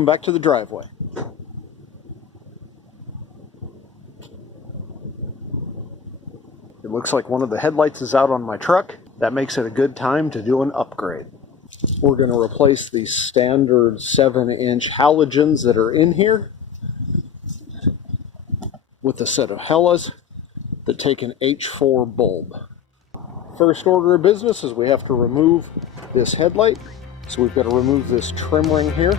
welcome back to the driveway. It looks like one of the headlights is out on my truck. That makes it a good time to do an upgrade. We're going to replace the standard 7-inch halogens that are in here with a set of Hellas that take an H4 bulb. First order of business is we have to remove this headlight. So we've got to remove this trim ring here.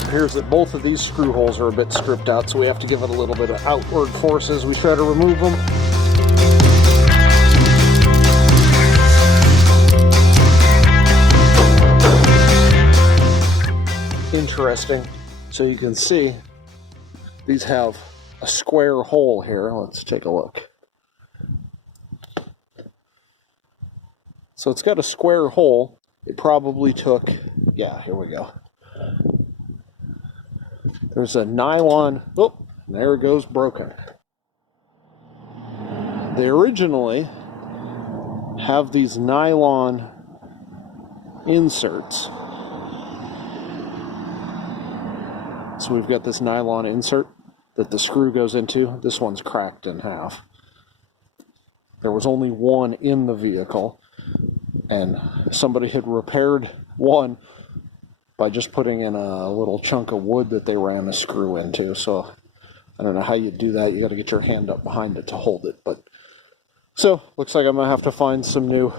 It appears that both of these screw holes are a bit stripped out, so we have to give it a little bit of outward force as we try to remove them. Interesting. So you can see these have a square hole here. Let's take a look. So it's got a square hole. It probably took, yeah, here we go. There's a nylon, oh, there it goes, broken. They originally have these nylon inserts. So we've got this nylon insert that the screw goes into. This one's cracked in half. There was only one in the vehicle, and somebody had repaired one by just putting in a little chunk of wood that they ran a screw into. So I don't know how you do that. You got to get your hand up behind it to hold it. But so looks like I'm gonna have to find some new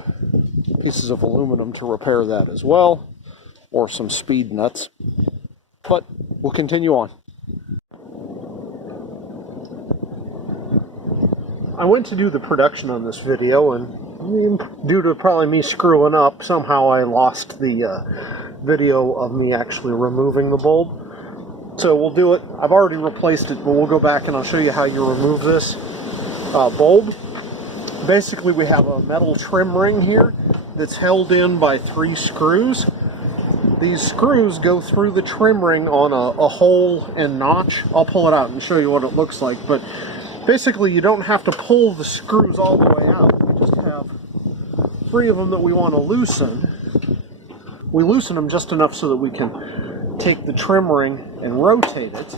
pieces of aluminum to repair that as well, or some speed nuts. But we'll continue on. I went to do the production on this video, and due to probably me screwing up, somehow I lost the video of me actually removing the bulb. So we'll do it. I've already replaced it, but we'll go back and I'll show you how you remove this bulb. Basically, we have a metal trim ring here that's held in by 3 screws. These screws go through the trim ring on a hole and notch. I'll pull it out and show you what it looks like, but basically you don't have to pull the screws all the way out. We just have 3 of them that we want to loosen. We loosen them just enough so that we can take the trim ring and rotate it.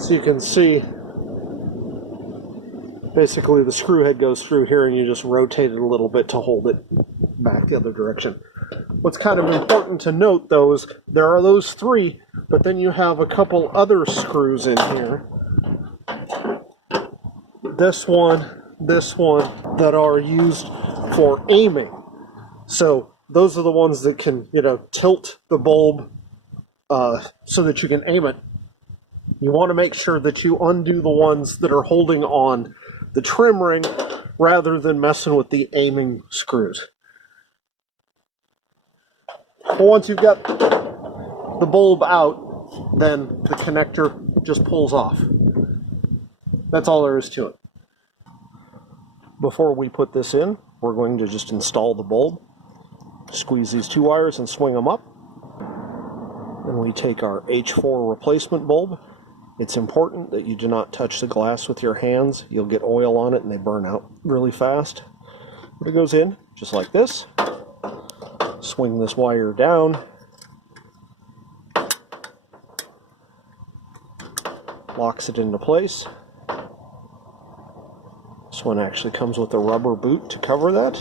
So you can see basically the screw head goes through here and you just rotate it a little bit to hold it back the other direction. What's kind of important to note though is there are those 3, but then you have a couple other screws in here. This one, that are used for aiming. So those are the ones that can, tilt the bulb so that you can aim it. You want to make sure that you undo the ones that are holding on the trim ring rather than messing with the aiming screws. But once you've got the bulb out, then the connector just pulls off. That's all there is to it. Before we put this in, we're going to just install the bulb. Squeeze these 2 wires and swing them up. Then we take our H4 replacement bulb. It's important that you do not touch the glass with your hands. You'll get oil on it and they burn out really fast. But it goes in just like this. Swing this wire down. Locks it into place. This one actually comes with a rubber boot to cover that.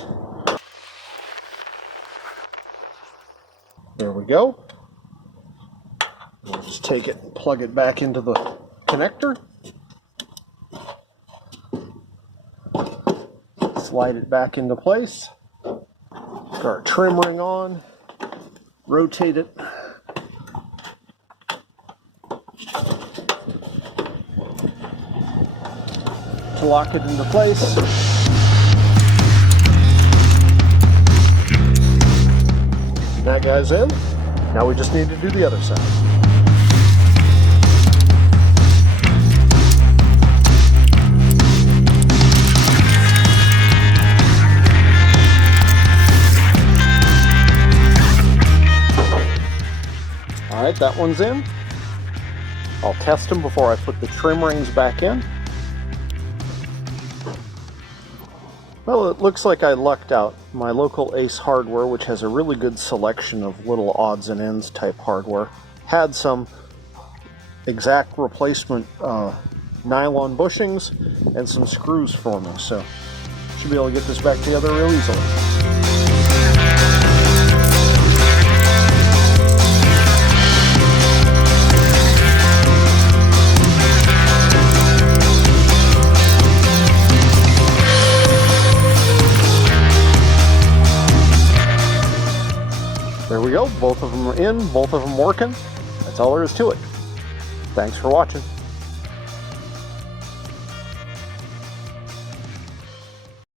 There we go. We'll just take it and plug it back into the connector. Slide it back into place. Put our trim ring on. Rotate it. To lock it into place. That guy's in. Now we just need to do the other side. All right, that one's in. I'll test them before I put the trim rings back in. Well, it looks like I lucked out. My local Ace Hardware, which has a really good selection of little odds and ends type hardware, had some exact replacement nylon bushings and some screws for me, so should be able to get this back together real easily. There we go, both of them are in, both of them working. That's all there is to it. Thanks for watching.